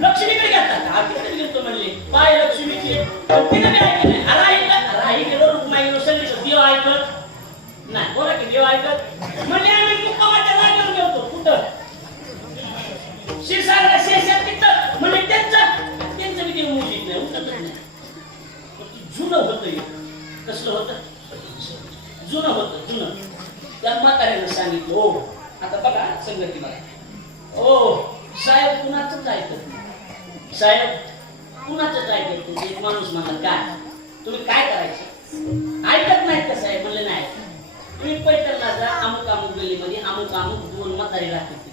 लक्ष्मीकडे घेतात का तिकडे गेलतो म्हणले पाय लक्ष्मीचे पण तिने ऐकलं नाही ऐकलं अरे ऐकलं रुक्माईनं सांगितलं देव ऐकत नाही बोला की देव ऐकत म्हणले आम्ही मुक्कामाच्या जागेवर गेलतो कुठं शिरसागरा शेषात तिथं म्हणजे त्यांचं त्यांचं मी देव मुलीत नाही उठतच नाही जुनं होतं कसलं होतं जुनं होतं जुनं त्या म्हाताऱ्यानं सांगितलं हो आता बघा संगती मला ओ साहेब कुणाचंच ऐकत नाही साहेब कुणाचं ऐकत करतो? एक माणूस म्हणाल काय? तुम्ही काय करायचं? ऐकत नाहीत का साहेब? म्हणले नाही. तुम्ही पैठणला जा अमुक अमुक गल्लीमध्ये अमुक अमुक दोन म्हातारी राहतात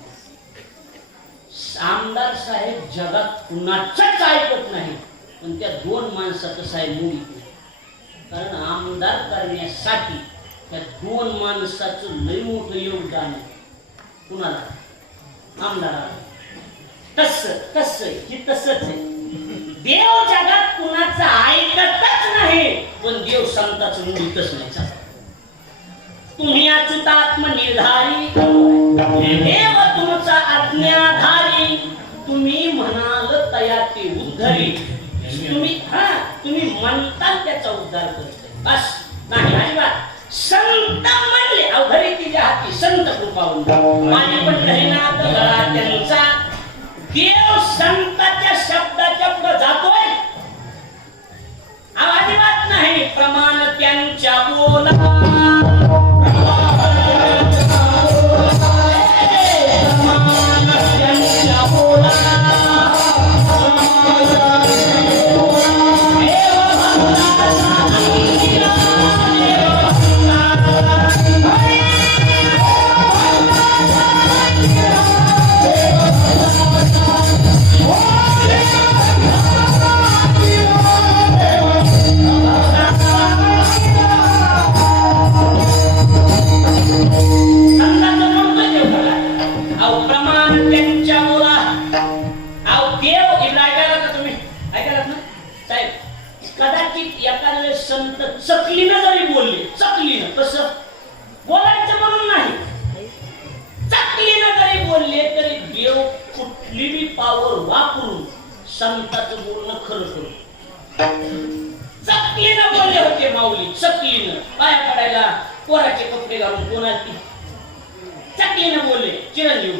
आमदार साहेब जगात कुणाचंच ऐकत नाही पण त्या दोन माणसाचं साहेब मुली कारण आमदार करण्यासाठी त्या दोन माणसाचं लई मोठं योगदान आहे. कुणाला? आमदाराला. तस तस हे तसच आहे. देव जगात कुणाचं ऐकतच नाही पण देव संताचं मुलीतच नाही. तुम्ही अच्युत आत्मनिर्धारी. देव तुमचा आज्ञाधारी. तुम्ही म्हणाल तया ते उद्धरी. तुम्ही हा तुम्ही म्हणताल त्याचा उद्धार करते बस नाही अजिबात. संत म्हणले अवघरी तिच्या हाती. संत कृपा माझे पंढरीनाथ गळा त्यांचा. देव संताच्या शब्दाच्या पुढे जातोय. अहो, अजिबात नाही प्रमाण त्यांच्या बोला. माऊली चकलीनं पाया पडायला पोराचे कपडे घालून कोणाची चकलीनं बोलले चिरंजीव.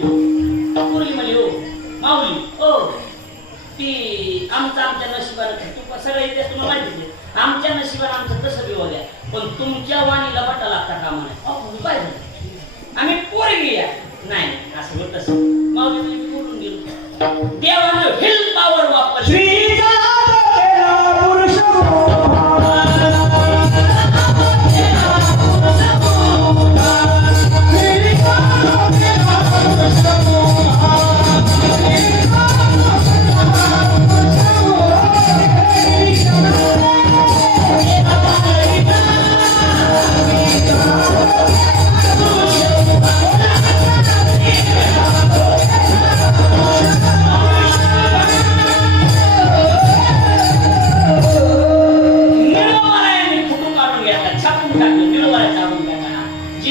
पूर्वी म्हणले हो माऊली ओ ती आमचं आमच्या नशिबानं तू सगळं इतिहास तुला माहिती आमच्या नशिबानं आमचं तसं बी द्या पण तुमच्या वाणीला बटा लागता का नाही अहो, तुम्ही काय झालं आम्ही पोरगी या नाही असं होत तसं. माऊली म्हणजे बोलून गेलो? देवानं हिल पावर वापरली.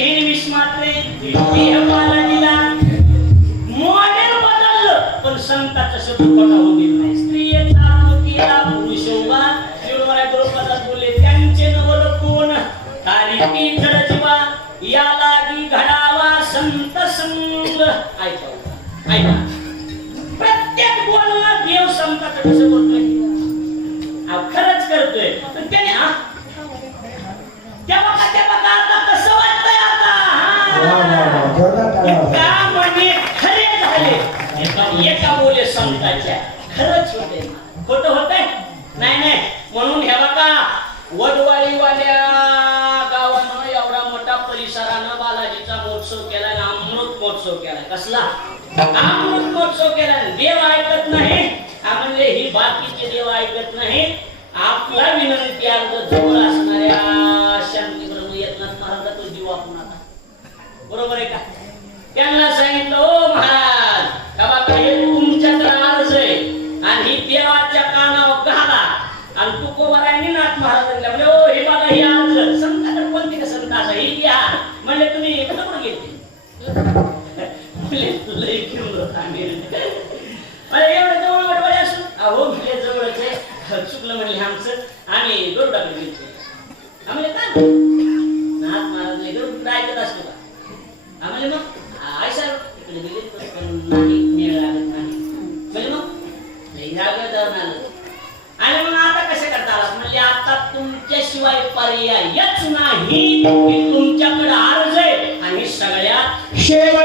टाका जेही विष मात्रे देह बालाजीला. मॉडेल बदललं पण संताचं शब्द खोटा होऊ दिला नाही स्त्रियेचा मोतीला पुरुष उभा. शिवराय द्रौपदास बोलले त्यांचे नवल कोण? तारीखी जड या लागी घडावा संत संग ऐका ऐका. प्रत्येक बोलला देव संताचं कसं बोलतो. संताच्या खरंच होते. खोट होते नाही नाही. म्हणून हे बघा वडवाळीवाल्या गावानं एवढा मोठा परिसरानं बालाजीचा महोत्सव केला आणि अमृत महोत्सव केला. कसला? अमृत महोत्सव केला. देव ऐकत नाही. आपण ही बाकीचे देव ऐकत नाही. आपला विनंती अर्ज जवळ असणाऱ्या शांती ब्रह्म एकनाथ महाराज तो जीव आपण आता. बरोबर आहे का? त्यांना सांगितलं लय म्हणले तुला आम्ही एवढं जवळ वाटवा अहो म्हणले जवळच आहे चुकलं म्हणले आमचं आम्ही गरुडाकडे गेलो आम्ही काय नाथ महाराज गरुड ऐकत असतो का आम्हाला मग आयसा तिकडे गेले तर पण नाही लागत नाही म्हणजे मग लई आलं आणि मग आता कसे करता आलात म्हणजे आता तुमच्याशिवाय पर्यायच नाही तुमच्याकडे अर्ज आहे आणि सगळ्यात शेवट